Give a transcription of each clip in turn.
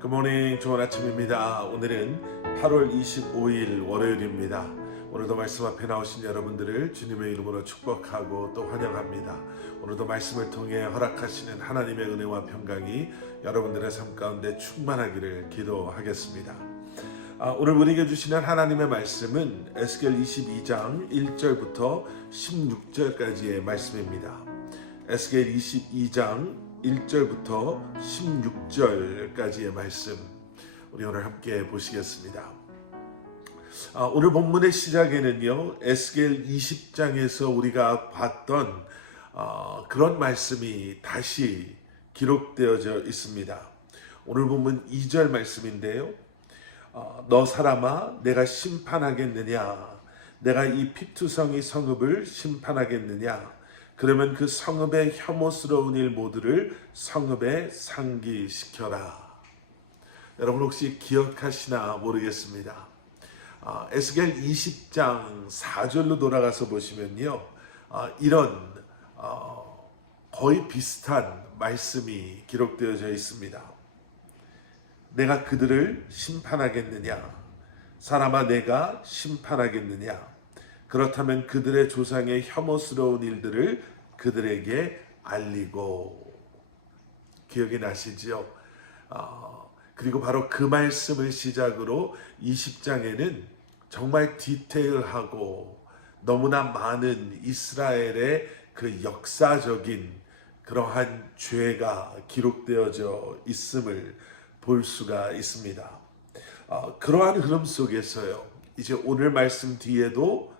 굿모닝, 좋은 아침입니다. 오늘은 8월 25일 월요일입니다. 오늘도 말씀 앞에 나오신 여러분들을 주님의 이름으로 축복하고 또 환영합니다. 오늘도 말씀을 통해 허락하시는 하나님의 은혜와 평강이 여러분들의 삶 가운데 충만하기를 기도하겠습니다. 오늘 우리에게 주시는 하나님의 말씀은 에스겔 22장 1절부터 16절까지의 말씀입니다. 에스겔 22장 1절부터 16절까지의 말씀, 우리 오늘 함께 보시겠습니다. 오늘 본문의 시작에는요, 에스겔 20장에서 우리가 봤던 그런 말씀이 다시 기록되어져 있습니다. 오늘 본문 2절 말씀인데요. 너 사람아, 내가 심판하겠느냐? 내가 이 피투성이 성읍을 심판하겠느냐? 그러면 그 성읍의 혐오스러운 일 모두를 성읍에 상기시켜라. 여러분 혹시 기억하시나 모르겠습니다. 에스겔 20장 4절로 돌아가서 보시면요, 이런 거의 비슷한 말씀이 기록되어져 있습니다. 내가 그들을 심판하겠느냐? 사람아, 내가 심판하겠느냐? 그렇다면 그들의 조상의 혐오스러운 일들을 그들에게 알리고. 기억이 나시죠? 그리고 바로 그 말씀을 시작으로 20장에는 정말 디테일하고 너무나 많은 이스라엘의 그 역사적인 그러한 죄가 기록되어져 있음을 볼 수가 있습니다. 그러한 흐름 속에서요, 이제 오늘 말씀 뒤에도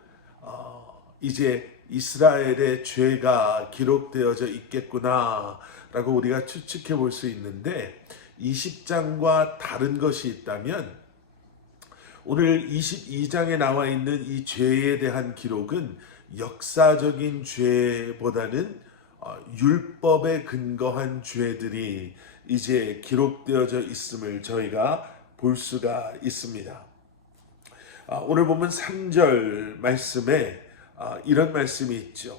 이제 이스라엘의 죄가 기록되어져 있겠구나 라고 우리가 추측해 볼 수 있는데, 20장과 다른 것이 있다면 오늘 22장에 나와 있는 이 죄에 대한 기록은 역사적인 죄보다는 율법에 근거한 죄들이 이제 기록되어져 있음을 저희가 볼 수가 있습니다. 오늘 보면 3절 말씀에 이런 말씀이 있죠.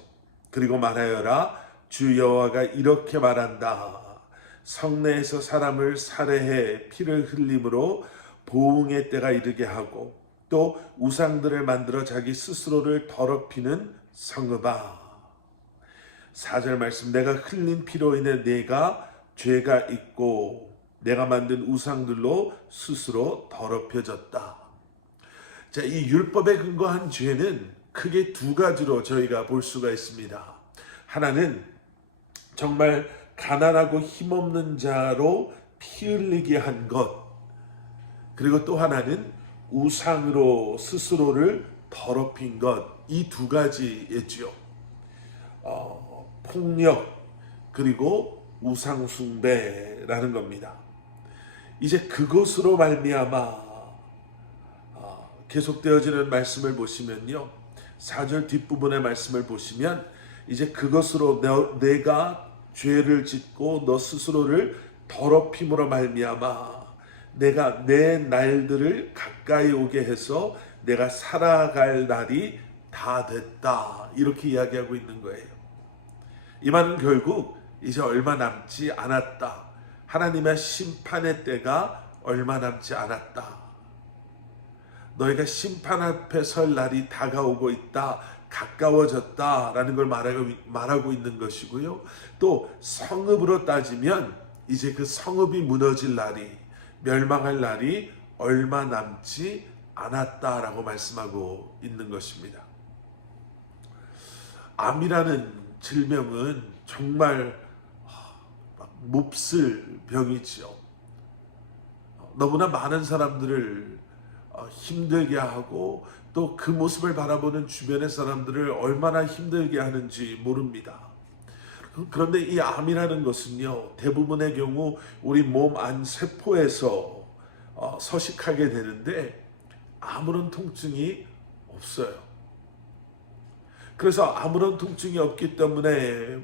그리고 말하여라, 주 여호와가 이렇게 말한다. 성내에서 사람을 살해해 피를 흘림으로 보응의 때가 이르게 하고, 또 우상들을 만들어 자기 스스로를 더럽히는 성읍아. 4절 말씀, 내가 흘린 피로 인해 내가 죄가 있고 내가 만든 우상들로 스스로 더럽혀졌다. 자, 이 율법에 근거한 죄는 크게 두 가지로 저희가 볼 수가 있습니다. 하나는 정말 가난하고 힘없는 자로 피 흘리게 한 것, 그리고 또 하나는 우상으로 스스로를 더럽힌 것, 이 두 가지였죠. 폭력 그리고 우상 숭배라는 겁니다. 이제 그것으로 말미암아 계속되어지는 말씀을 보시면요, 4절 뒷부분의 말씀을 보시면 이제 그것으로 내가 죄를 짓고 너 스스로를 더럽힘으로 말미암아 내가 내 날들을 가까이 오게 해서 내가 살아갈 날이 다 됐다, 이렇게 이야기하고 있는 거예요. 이 말은 결국 이제 얼마 남지 않았다, 하나님의 심판의 때가 얼마 남지 않았다, 너희가 심판 앞에 설 날이 다가오고 있다, 가까워졌다 라는 걸 말하고 있는 것이고요. 또 성읍으로 따지면 이제 그 성읍이 무너질 날이, 멸망할 날이 얼마 남지 않았다라고 말씀하고 있는 것입니다. 암이라는 질병은 정말 몹쓸 병이지요. 너무나 많은 사람들을 힘들게 하고 또 그 모습을 바라보는 주변의 사람들을 얼마나 힘들게 하는지 모릅니다. 그런데 이 암이라는 것은요, 대부분의 경우 우리 몸 안 세포에서 서식하게 되는데 아무런 통증이 없어요. 그래서 아무런 통증이 없기 때문에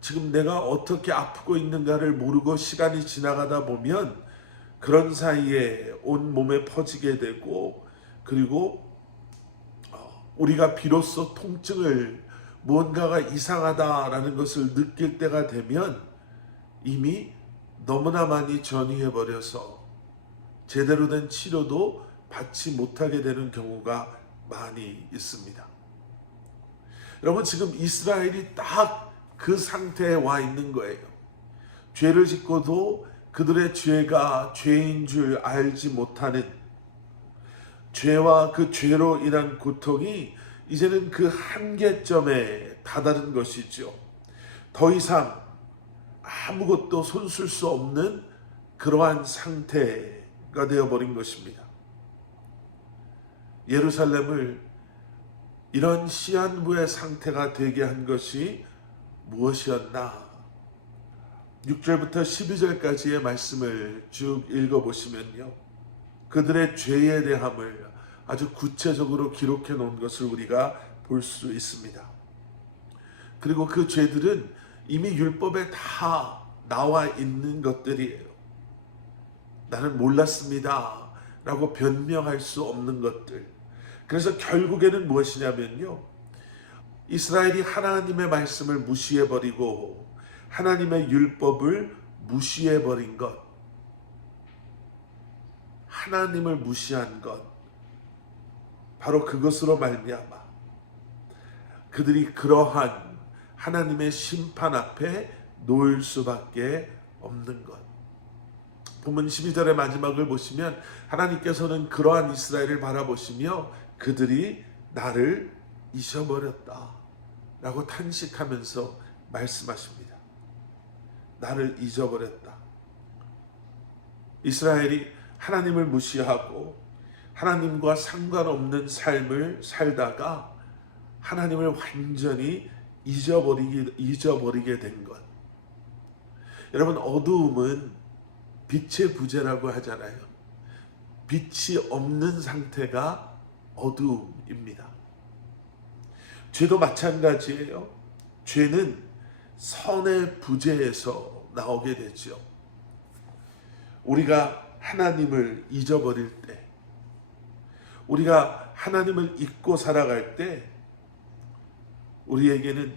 지금 내가 어떻게 아프고 있는가를 모르고 시간이 지나가다 보면 그런 사이에 온 몸에 퍼지게 되고, 그리고 우리가 비로소 통증을, 무언가가 이상하다라는 것을 느낄 때가 되면 이미 너무나 많이 전이해버려서 제대로 된 치료도 받지 못하게 되는 경우가 많이 있습니다. 여러분, 지금 이스라엘이 딱 그 상태에 와 있는 거예요. 죄를 짓고도 그들의 죄가 죄인 줄 알지 못하는, 죄와 그 죄로 인한 고통이 이제는 그 한계점에 다다른 것이죠. 더 이상 아무것도 손쓸 수 없는 그러한 상태가 되어버린 것입니다. 예루살렘을 이런 시한부의 상태가 되게 한 것이 무엇이었나? 6절부터 12절까지의 말씀을 쭉 읽어보시면요, 그들의 죄에 대함을 아주 구체적으로 기록해 놓은 것을 우리가 볼 수 있습니다. 그리고 그 죄들은 이미 율법에 다 나와 있는 것들이에요. 나는 몰랐습니다 라고 변명할 수 없는 것들. 그래서 결국에는 무엇이냐면요, 이스라엘이 하나님의 말씀을 무시해버리고 하나님의 율법을 무시해버린 것, 하나님을 무시한 것, 바로 그것으로 말미암아 그들이 그러한 하나님의 심판 앞에 놓일 수밖에 없는 것. 본문 12절의 마지막을 보시면 하나님께서는 그러한 이스라엘을 바라보시며 그들이 나를 잊어버렸다 라고 탄식하면서 말씀하십니다. 나를 잊어버렸다. 이스라엘이 하나님을 무시하고 하나님과 상관없는 삶을 살다가 하나님을 완전히 잊어버리게 된 것. 여러분, 어두움은 빛의 부재라고 하잖아요. 빛이 없는 상태가 어두움입니다. 죄도 마찬가지예요. 죄는 선의 부재에서 나오게 되죠. 우리가 하나님을 잊어버릴 때, 우리가 하나님을 잊고 살아갈 때 우리에게는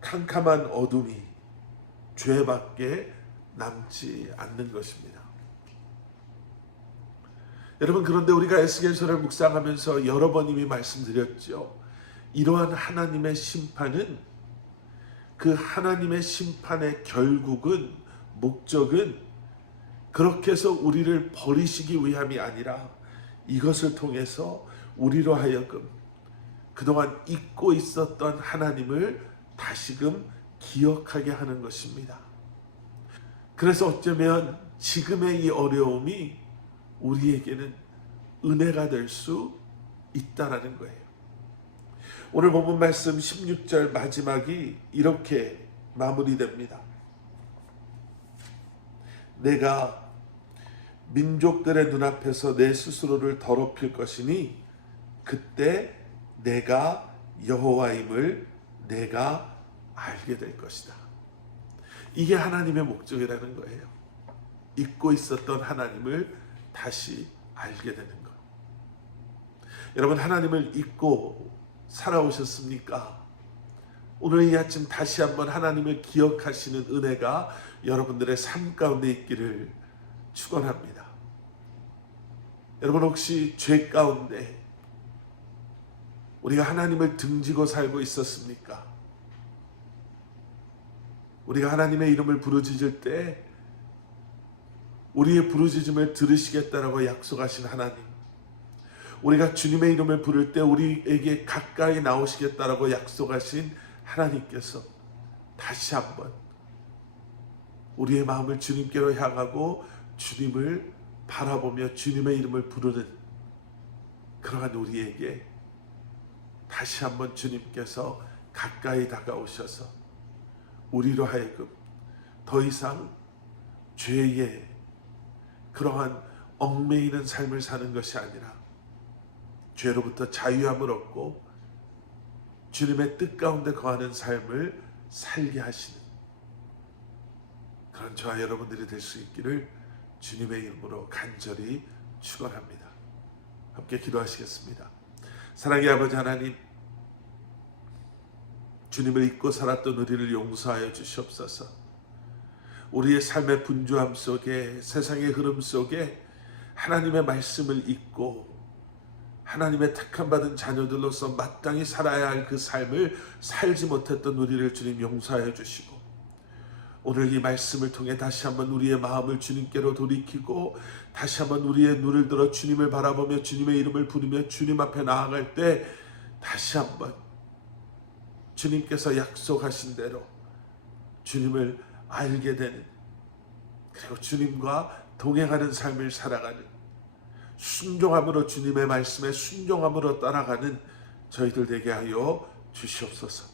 캄캄한 어둠이 죄밖에 남지 않는 것입니다. 여러분, 그런데 우리가 에스겔서를 묵상하면서 여러 번 이미 말씀드렸죠. 이러한 하나님의 심판은, 그 하나님의 심판의 결국은, 목적은 그렇게 해서 우리를 버리시기 위함이 아니라 이것을 통해서 우리로 하여금 그동안 잊고 있었던 하나님을 다시금 기억하게 하는 것입니다. 그래서 어쩌면 지금의 이 어려움이 우리에게는 은혜가 될 수 있다라는 거예요. 오늘 본문 말씀 16절 마지막이 이렇게 마무리됩니다. 내가 민족들의 눈앞에서 내 스스로를 더럽힐 것이니 그때 내가 여호와임을 내가 알게 될 것이다. 이게 하나님의 목적이라는 거예요. 잊고 있었던 하나님을 다시 알게 되는 것. 여러분, 하나님을 잊고 살아오셨습니까? 오늘 이 아침 다시 한번 하나님을 기억하시는 은혜가 여러분들의 삶 가운데 있기를 축원합니다. 여러분, 혹시 죄 가운데 우리가 하나님을 등지고 살고 있었습니까? 우리가 하나님의 이름을 부르짖을 때 우리의 부르짖음을 들으시겠다라고 약속하신 하나님, 우리가 주님의 이름을 부를 때 우리에게 가까이 나오시겠다라고 약속하신 하나님께서 다시 한번 우리의 마음을 주님께로 향하고 주님을 바라보며 주님의 이름을 부르는 그러한 우리에게 다시 한번 주님께서 가까이 다가오셔서 우리로 하여금 더 이상 죄에 그러한 얽매이는 삶을 사는 것이 아니라 죄로부터 자유함을 얻고 주님의 뜻 가운데 거하는 삶을 살게 하시는 그런 저와 여러분들이 될 수 있기를 주님의 이름으로 간절히 축원합니다. 함께 기도하시겠습니다. 사랑의 아버지 하나님, 주님을 잊고 살았던 우리를 용서하여 주시옵소서. 우리의 삶의 분주함 속에, 세상의 흐름 속에 하나님의 말씀을 잊고 하나님의 택함받은 자녀들로서 마땅히 살아야 할 그 삶을 살지 못했던 우리를 주님 용서해 주시고, 오늘 이 말씀을 통해 다시 한번 우리의 마음을 주님께로 돌이키고 다시 한번 우리의 눈을 들어 주님을 바라보며 주님의 이름을 부르며 주님 앞에 나아갈 때 다시 한번 주님께서 약속하신 대로 주님을 알게 되는, 그리고 주님과 동행하는 삶을 살아가는, 순종함으로 주님의 말씀에 순종함으로 따라가는 저희들 되게 하여 주시옵소서.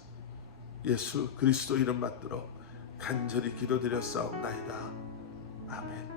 예수 그리스도 이름 받들어 간절히 기도드렸사옵나이다. 아멘.